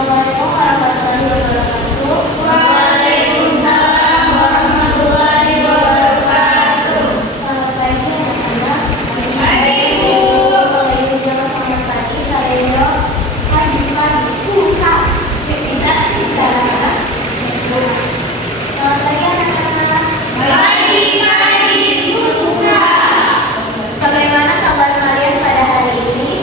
Assalamualaikum warahmatullahi wabarakatuh. Waalaikumsalam warahmatullahi wabarakatuh. Selamat pagi anak-anak. Pagi Bu. Kalau ibu jawab selamat pagi, kalian jawab pagi. Buka. Bisa. Selamat pagi anak-anak. Pagi Bu. Buka. Bagaimana kabar kalian pada hari ini?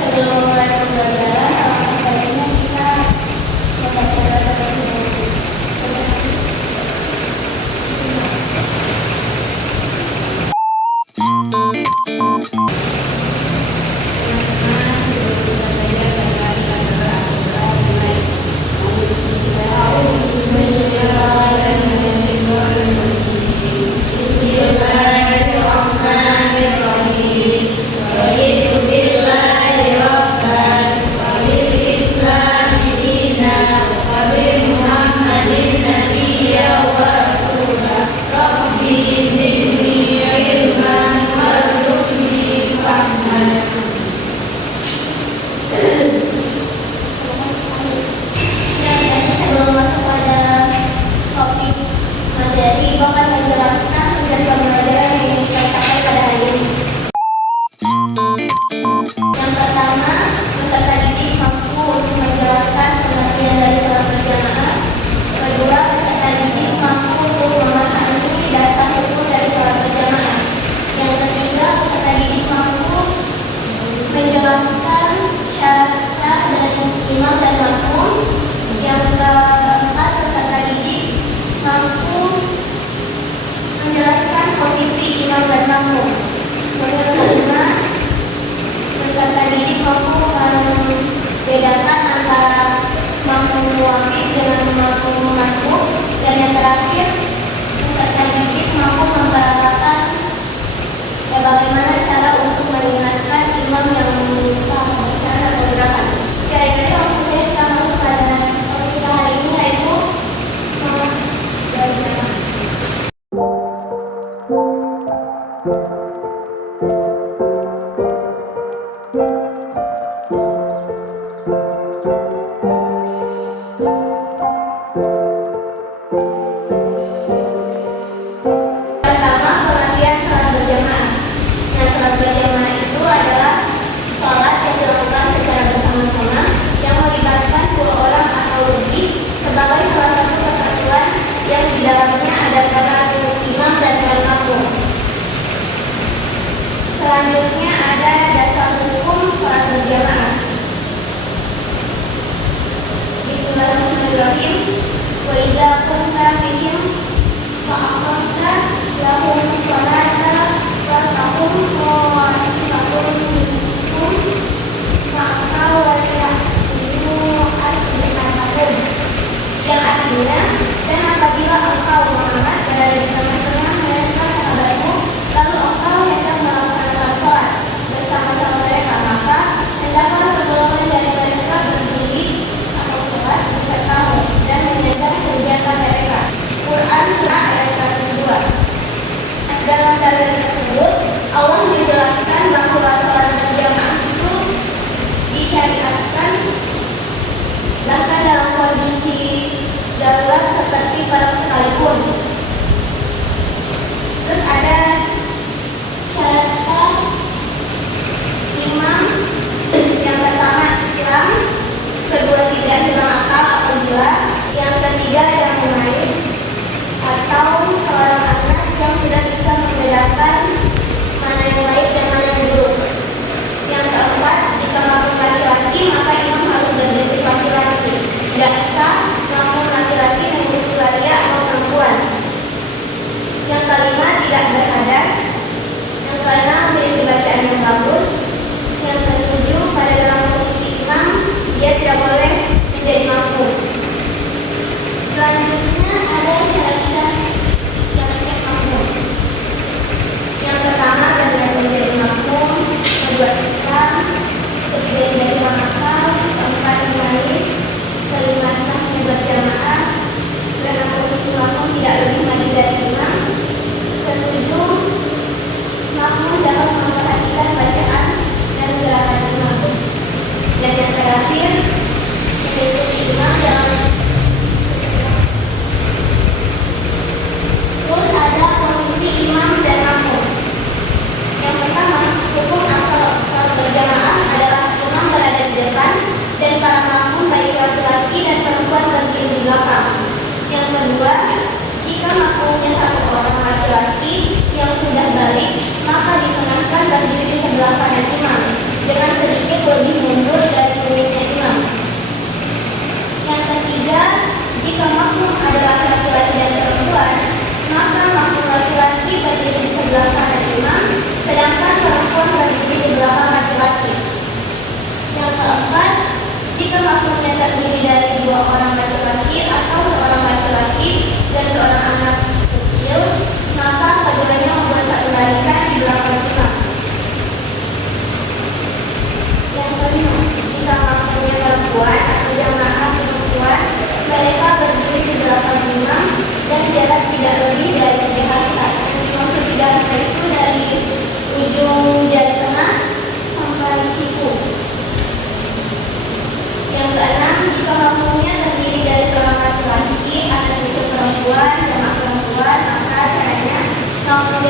Sebelum mulai pembelajaran, sebaiknya kita membaca doa terlebih dahulu. Sebelum masuk pada topik materi, Ibu akan menjelaskan tujuan pembelajaran yang ingin kita capai pada hari ini. Yang pertama, peserta didik mampu untuk menjelaskan pengertian dari sholat berjamaah. Kedua, peserta didik mampu untuk memahami dasar hukum dari sholat berjamaah. Yang ketiga, peserta didik mampu menjelaskan syarat sah dan imam dan makmum. Yang keempat, peserta didik mampu menjelaskan posisi imam dan makmum. Yang kelima, peserta didik mampu membedakan antara makmum muwafiq dengan makmum masbuk. Dan yang terakhir, peserta didik mampu memperagakan bagaimana cara untuk mengingatkan imam yang lupa bacaan atau gerakan. Kira-kira langsung saja kita masuk pada topik kita hari ini, yaitu sholat berjamaah. Pertama, pengertian sholat berjamaah. Sholat berjamaah itu adalah sholat yang dilakukan secara bersama-sama yang melibatkan 2 orang atau lebih sebagai salah satu kesatuan yang di dalamnya ada peran imam dan peran makmum.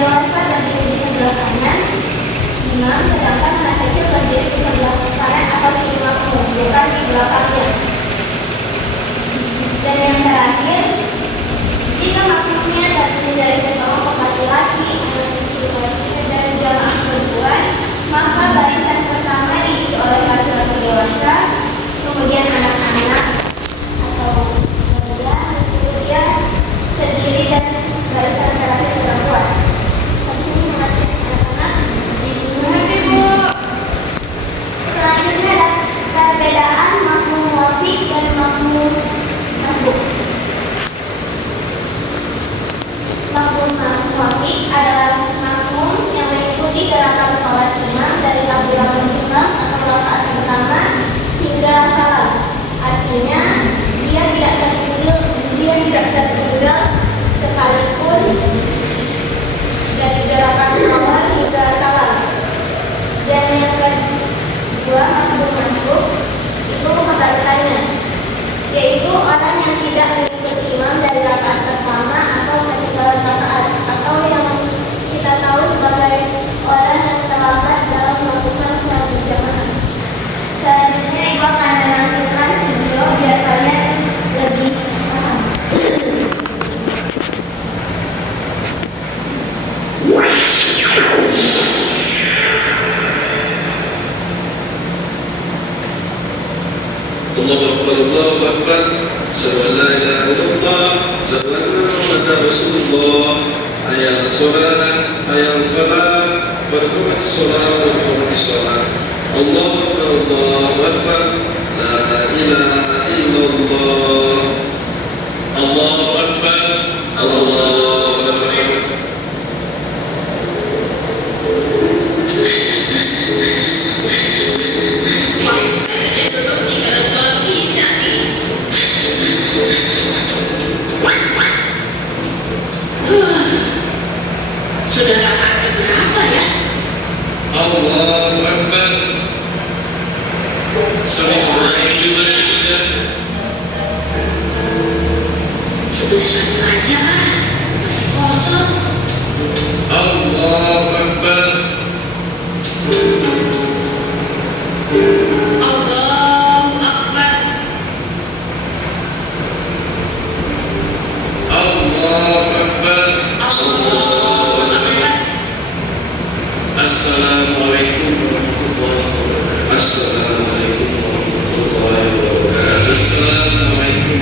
dewasa berdiri di sebelah kanan imam, sedangkan anak kecil berdiri di sebelah kanan atau kiri makmum, bukan di belakangnya. Dan yang terakhir, jika makmumnya terdiri dari sekelompok laki-laki, anak kecil wanita dan jamaah perempuan, maka barisan pertama diisi oleh laki-laki dewasa, kemudian anak-anak atau kemudian kemudian sendiri dan barisan terakhir perempuan. Habis ini mengerti anak-anak? Mengerti, Bu. Selanjutnya ada perbedaan makmum wafi dan makmum masbuk. Makmum wafi adalah makmum yang mengikuti gerakan sholat imam dari takbiratul ihram atau rakaat pertama hingga salam. Artinya dia tidak tertinggal sekalipun dari gerakan awal hingga salam. Dan yang kedua makmum masbuk itu kebalikannya, yaitu orang yang tidak mengikuti imam dari rakaat pertama atau ketinggalan rakaat, atau yang kita tahu sebagai orang yang terlambat dalam melakukan sholat berjamaah. Selanjutnya Ibu akan menampilkan video biar kalian lebih paham. Allahu Akbar, Asyhadu an la ilaha illallah, Asyhadu anna Muhammadar Rasulullah. Hayya 'alas shalah, hayya 'alal falah, qad qamatis shalah, qad qamatis shalah. Allahu Akbar, la ilaha illallah. Allahu Akbar, Allahu Akbar. Sudah rakaat berapa ya? Allahu Akbar. Sudah satu aja kan? Masih kosong. Allahu Akbar. Allahu Akbar. Allahu Akbar. Allahu Akbar. Assalamualaikum warahmatullahi wabarakatuh. Assalamualaikum warahmatullahi wabarakatuh.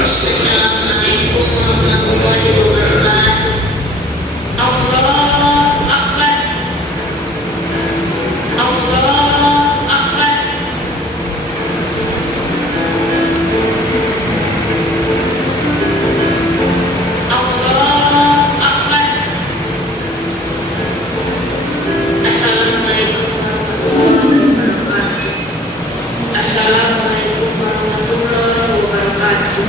Assalamualaikum warahmatullahi wabarakatuh. Allahu Akbar. Allahu Akbar. Allahu Akbar. Assalamualaikum warahmatullahi wabarakatuh. Assalamualaikum warahmatullahi wabarakatuh.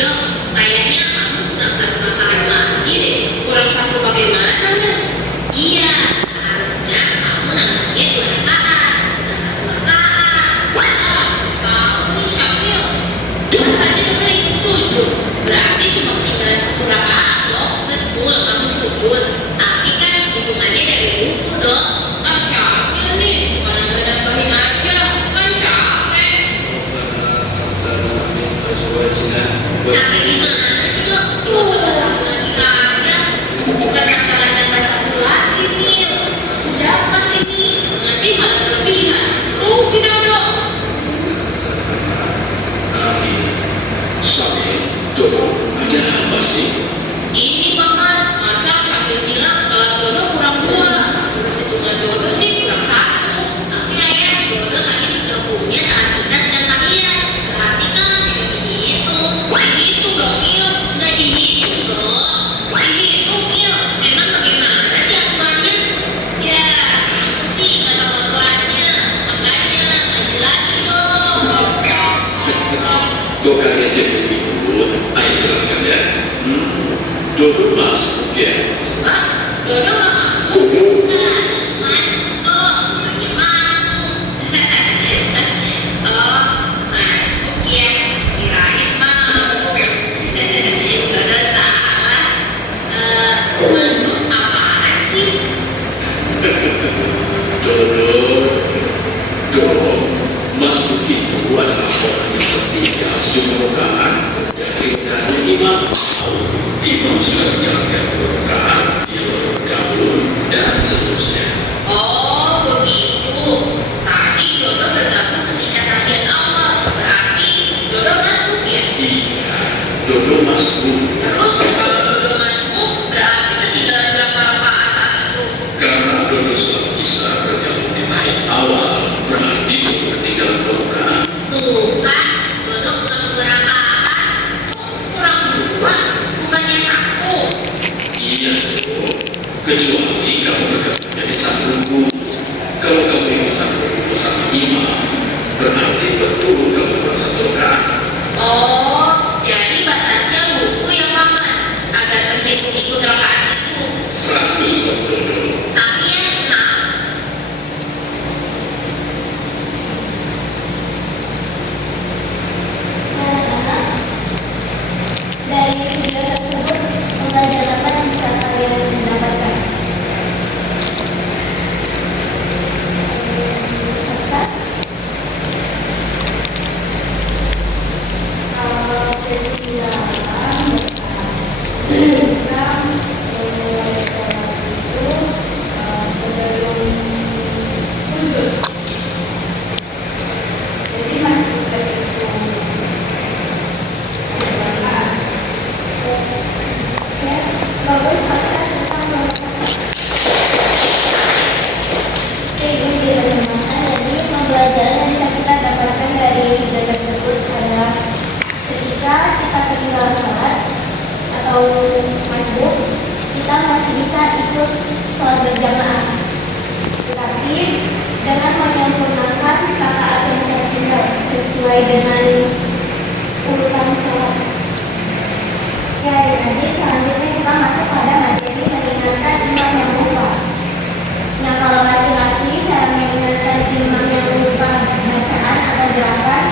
Dok, kayaknya kamu kurang satu rakaat lagi deh. Kurang satu bagaimana, Dok? Iya, harusnya kamu nambahnya 2 rakaat, bukan 1 rakaat. Wah, kamu nih Syamil. Kan tadi udah ikut sujud. Berarti cuma ketinggalan 1 rakaat, loh. Betul, kamu sujud. Tapi kan hitungannya dari ruku, Dok. Ah, Syamil nih, suka nambah-nambahin aja. Kan capek. Capek gimana sih, Dok? Cuma tambah 1 lagi aja. Bukan masalah nambah 1 lagi nih. Udah pas ini. Nanti malah berlebihan. Rugi dong, Dok. Sambil, Dodo, ada apa sih? Ini Paman, masa Syamil bilang sholat Dodo kurang 2. Menurut hitungan Dodo sih kurang 1. Tapi ya, Dodo tadi juga punya saat kita sedang tahiyat. Berarti kan tidak dihitung. Dihitung dong, Mil. Nggak dihitung dong. Dihitung, Mil. Memang bagaimana sih aturannya? Ya, apa sih nggak tahu aturannya. Makanya lanjut lagi dong. Kok kalian jadi ribut? Ayo jelaskan ya. Dodo masuk ya. Hah? Dodo nggak mampu? Mas, Dok, bagaimana? Oh, masuk ya. Kirain mau. Dodo salah. Waduh, apaan sih? Dodo, Dodo, masuk itu adalah orang yang ketiga sejumlah rokaat dari rekannya imam. Imam sudah menjalankan rokaat, dia bergabung dan seterusnya. Oh, begitu. Tadi Dodo bergabung ketika tahiyat awal. Berarti Dodo masuk ya? Iya, Dodo masuk Terus kalau Dodo masuk, berarti ketinggalan berapa rakaat saat itu? karena Dodo sudah bisa bergabung di tahiyat awal, berarti Dodo ketinggalan rokaat. Tuh kan, Dodo kurang 2 rakaat. Kok kurang 2? Bukannya 1? Iya, Dodo, kecuali kamu bergabung jadi satu ruku. Kalau kamu ikutan ruku bersama imam, berarti betul kamu kurang 1 rokaat. Oh, jadi batasnya buku yang aman agar terhitung ikut rakaat itu. 100 betul. Tapi ya kenapa? Anak-anak, dari video tersebut pembelajaran apa yang bisa kalian dapatkan? Ustaz? Kalau berbilang tentang mulai sholat itu sebelum sujud, jadi masih terhitung rakaat. Ya, bagus baca tentang rakaat. Ini diterjemahkan, jadi pembelajaran yang bisa kita dapatkan dari video tersebut adalah ketika kita ketinggalan sholat atau masbuk, kita masih bisa ikut sholat berjamaah. Tetapi dengan menyempurnakan rakaat yang tertinggal sesuai dengan urutan sholat. Ya, jadi selanjutnya kita masuk pada materi mengingatkan imam yang lupa. Nah, kalau laki-laki cara mengingatkan imam yang lupa bacaan atau gerakan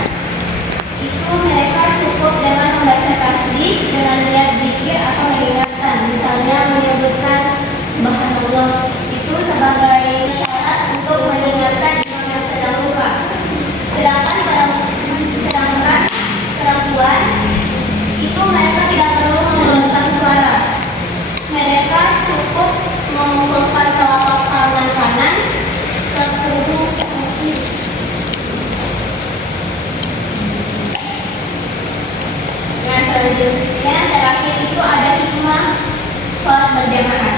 itu mereka cukup dengan membaca tasbih dengan niat zikir atau mengingatkan, misalnya menyebutkan subhanallah, itu sebagai syarat untuk mengingatkan imam yang sedang lupa. Sedangkan perempuan itu mereka tidak perlu mengeluarkan suara. Mereka cukup mengumpulkan telapak tangan kanan ke tubuh kaki. Nah, selanjutnya terakhir itu ada hikmah sholat berjamaah.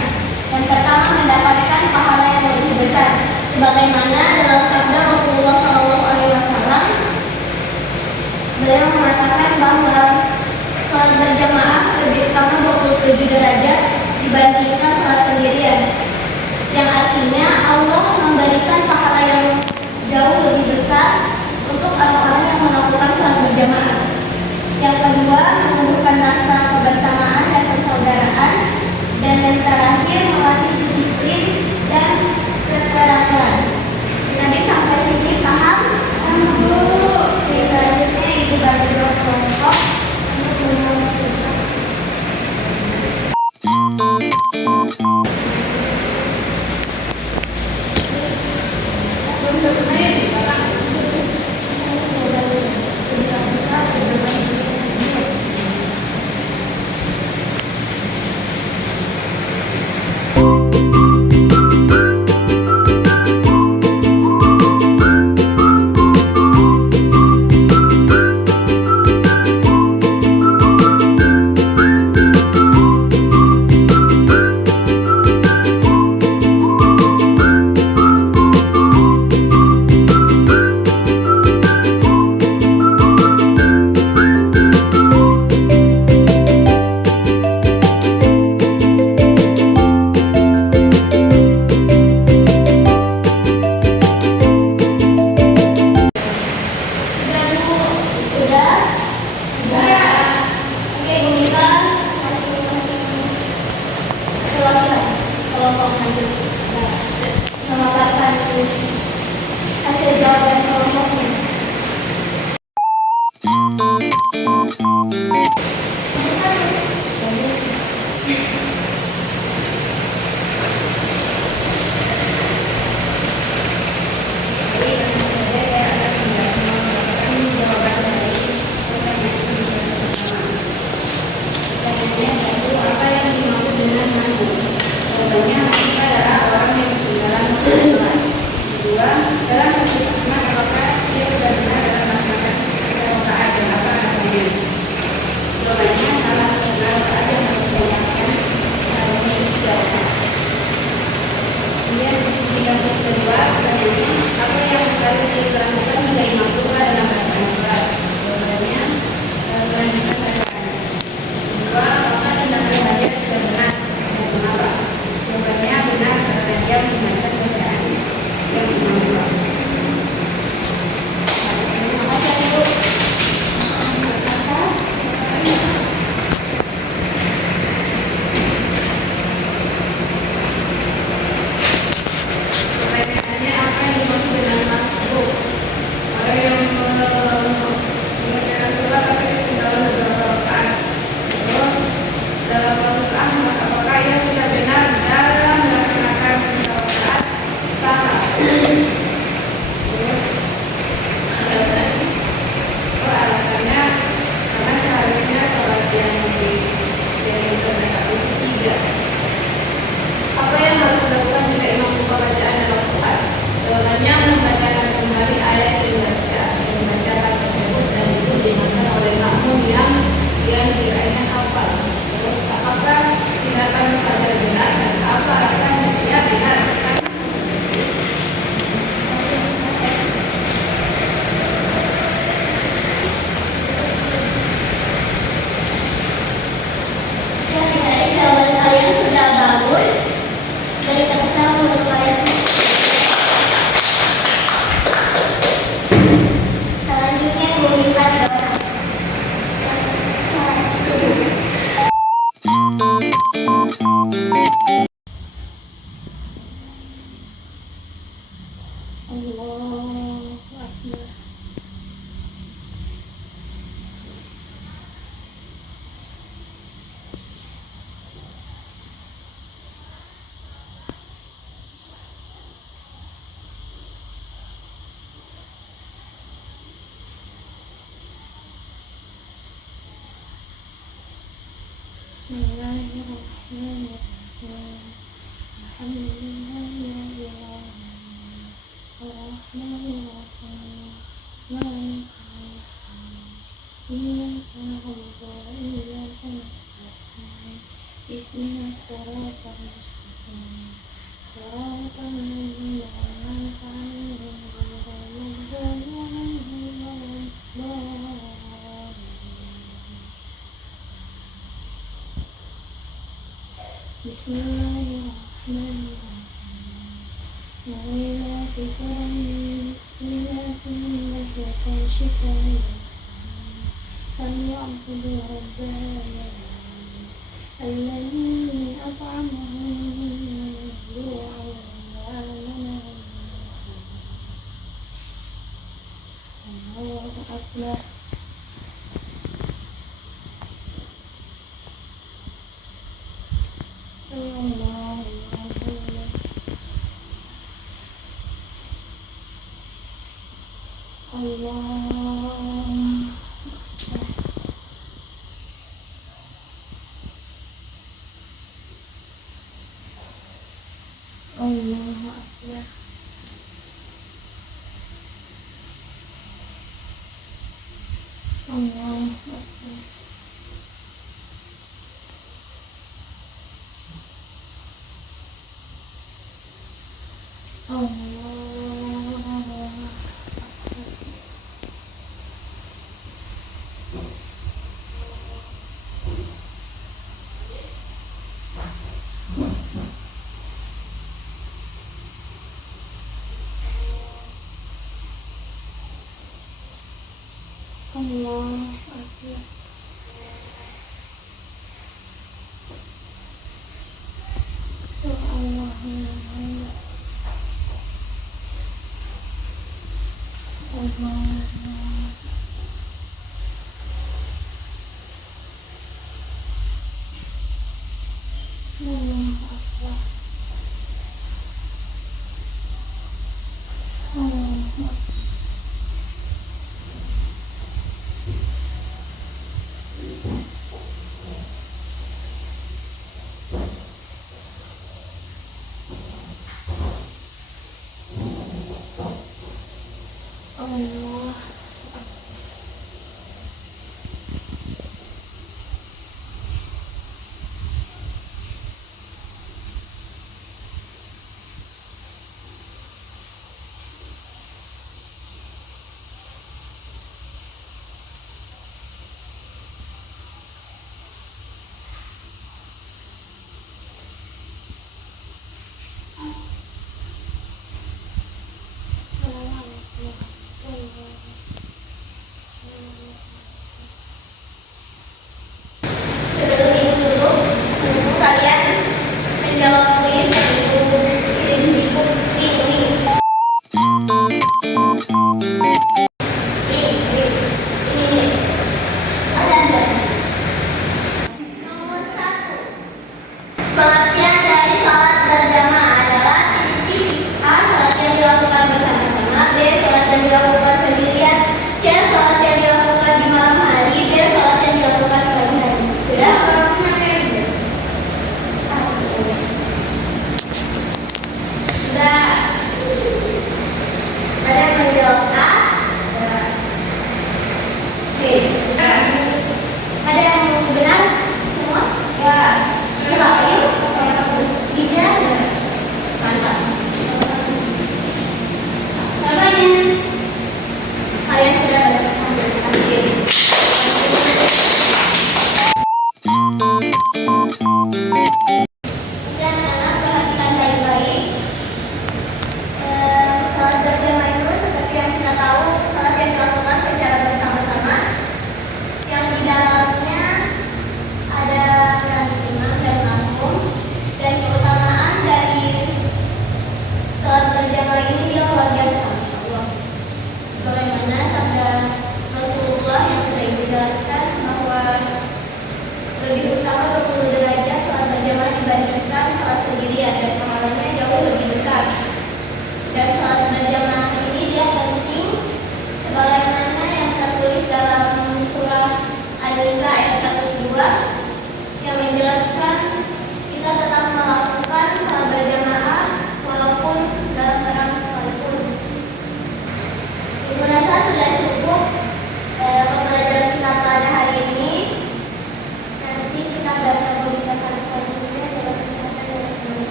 Yang pertama, mendapatkan pahala yang lebih besar, sebagaimana dalam sabda Rasulullah SAW. Beliau mengatakan bahwa sholat berjamaah lebih utama 27 derajat dibandingkan sholat sendirian, yang artinya Allah memberikan pahala yang jauh lebih besar untuk orang-orang yang melakukan sholat berjamaah. Yang kedua, menumbuhkan rasa kebersamaan dan persaudaraan, dan yang terakhir melatih disiplin dan keteraturan. Nanti sampai sini paham? Oke, selanjutnya ibu bagi kelompok untuk mengumpulkan. Bismillahirrahmanirrahim. Alhamdulillahirabbil alamin. Arrahmanirrahim. Maliki iyyaka na'budu wa iyyaka nasta'in. Ihdinas siratal mustaqim. Siratal ladzina an'amta 'alaihim ghairil maghdubi 'alaihim waladdallin. Bismillahirrahmanirrahim. Lailati qur'ani bismillahirrahmanirrahim. Syifa'an lisan. Falyabudu rabbal الذي أطعمهم من جوع وآمنهم من خوف. الله أكبر. صلى الله عليه وسلم. الله Allahu Akbar. Allahu Akbar. Allahu Akbar. Subhanallah. Allahu Akbar.